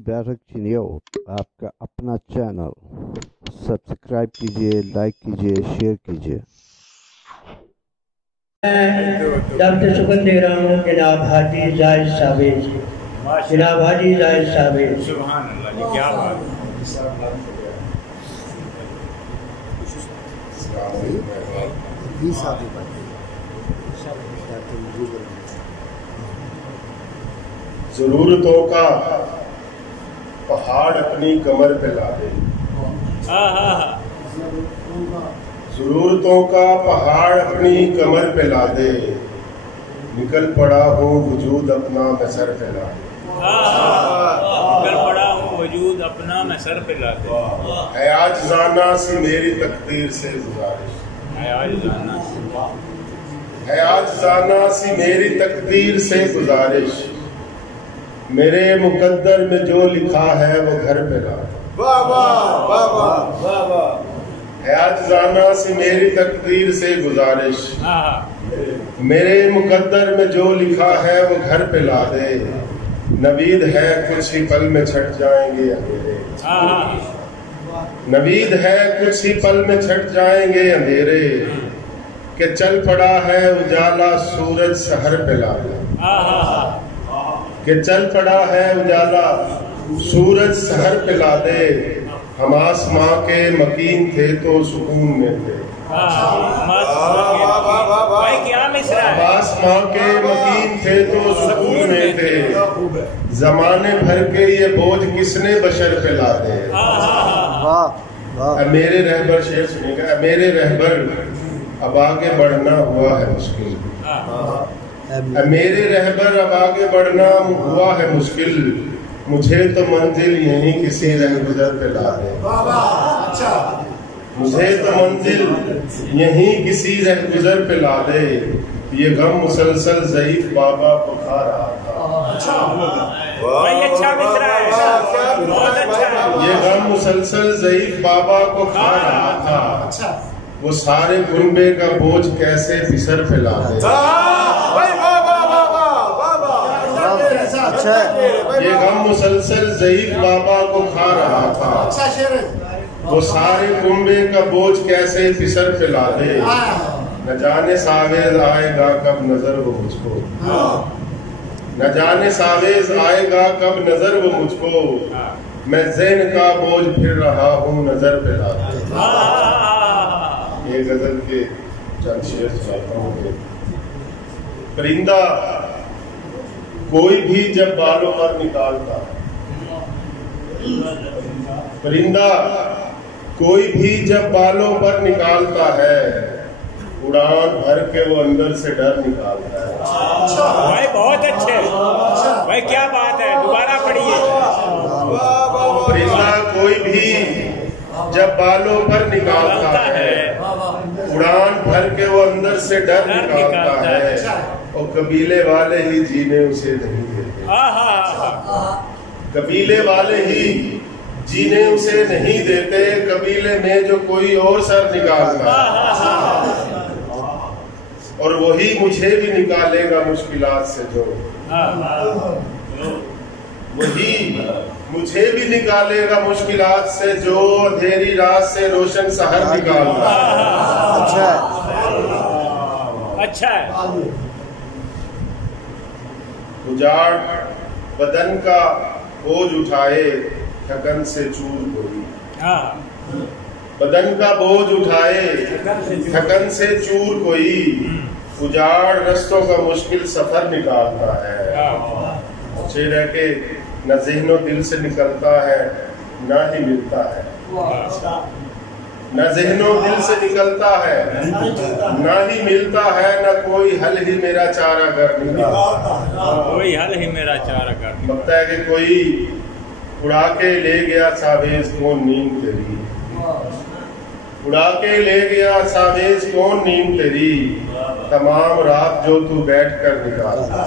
बैठक चिनियो आपका अपना चैनल। सब्सक्राइब कीजिए, लाइक कीजिए, शेयर कीजिए। डॉक्टर सुकन दे रहा हूँ जनाब हाजी जाहिद साबिर, जनाब हाजी जाहिद साबिर। सुभान अल्लाह जी, क्या बात है। जरूरतों का पहाड़ अपनी कमर पे ला दे। जरूरतों का पहाड़ अपनी कमर पे ला दे, निकल पड़ा हूँ वजूद अपना मैं सर पे ला दे। निकल पड़ा हूँ वजूद अपना मैं सर पे ला दे। है आज जाना सी मेरी तकदीर से गुजारिश, है आज जाना है आज जाना सी मेरी तकदीर से गुजारिश, मेरे मुकद्दर में जो लिखा है वो घर पे ला दे। वाह वाह वाह वाह वाह वाह। है आज जाना सी मेरी तकदीर से गुजारिश, मेरे मुकद्दर में जो लिखा है वो घर पे ला दे। नवीद है कुछ ही पल में छट जाएंगे अंधेरे, नवीद है कुछ ही पल में छट जाएंगे अंधेरे, के चल पड़ा है उजाला सूरज शहर पे ला दे। के चल पड़ा है उजाला सूरज शहर पे ला दे, हम आसमां के मकीन थे तो सुकून में थे। क्या मिसरा है। आसमां के मकीन थे तो सुकून में थे, जमाने भर के ये बोझ किसने बशर पे ला दे। मेरे रहबर, शेर सुनिएगा, मेरे रहबर अब आगे बढ़ना हुआ है मुश्किल, मेरे रहबर अब आगे बढ़ना हुआ है मुश्किल, मुझे तो मंजिल यहीं किसी रहगुजर पे ला दे। मुझे तो मंजिल यहीं किसी रहगुजर पे ला दे, ये गम मुसलसल ज़ईफ बाबा को खा रहा था। अच्छा मिसरा है, बहुत अच्छा। ये गम मुसलसल ज़ईफ बाबा को खा रहा था, वो सारे कुनबे का बोझ कैसे बिसर पे ला दे। ये गम मुसलसल ज़ईफ बाबा को खा रहा था, वो सारे कुंबे का बोझ कैसे फिसर पे ला दे। न जाने सावेज आएगा कब नजर वो मुझको, न जाने सावेज आएगा कब नजर वो मुझको, मैं ज़हन का बोझ फिर रहा हूँ नजर पे ला दे। ये गजल के चंद शेर सुनाता हूँ। परिंदा कोई भी जब बालों पर निकालता, परिंदा कोई भी जब बालों पर निकालता है, उड़ान भर के वो अंदर से डर निकालता है। भाई बहुत अच्छे भाई, क्या बात है, दोबारा पढ़िए। परिंदा कोई भी जब बालों पर निकालता है, उड़ान भर के वो अंदर से डर निकालता है, और कबीले वाले ही जीने उसे नहीं देते। कबीले वाले ही जीने उसे नहीं देते, कबीले में जो कोई और सर निकालता है, और वही मुझे भी निकालेगा मुश्किलात से जो, वही मुझे भी निकालेगा मुश्किलात से जो, अंधेरी रात से रोशन शहर निकालता है। अच्छा है। उजाड़ बदन का बोझ उठाए थकन से चूर कोई, बदन का बोझ उठाए थकन से चूर कोई, उजाड़ रस्तों का मुश्किल सफर निकालता है। शेर है कि न ज़हनो दिल से निकलता है ना ही मिलता है, न ज़हनो दिल से निकलता है ना ही मिलता है, न कोई हल ही मेरा चारा कर निकालता, कोई हल ही मेरा चारा कर। लगता है कि कोई उड़ा के ले गया सावेज कौन नींद तेरी, उड़ा के ले गया सावेज कौन नींद तेरी, तमाम रात जो तू बैठ कर निकालता।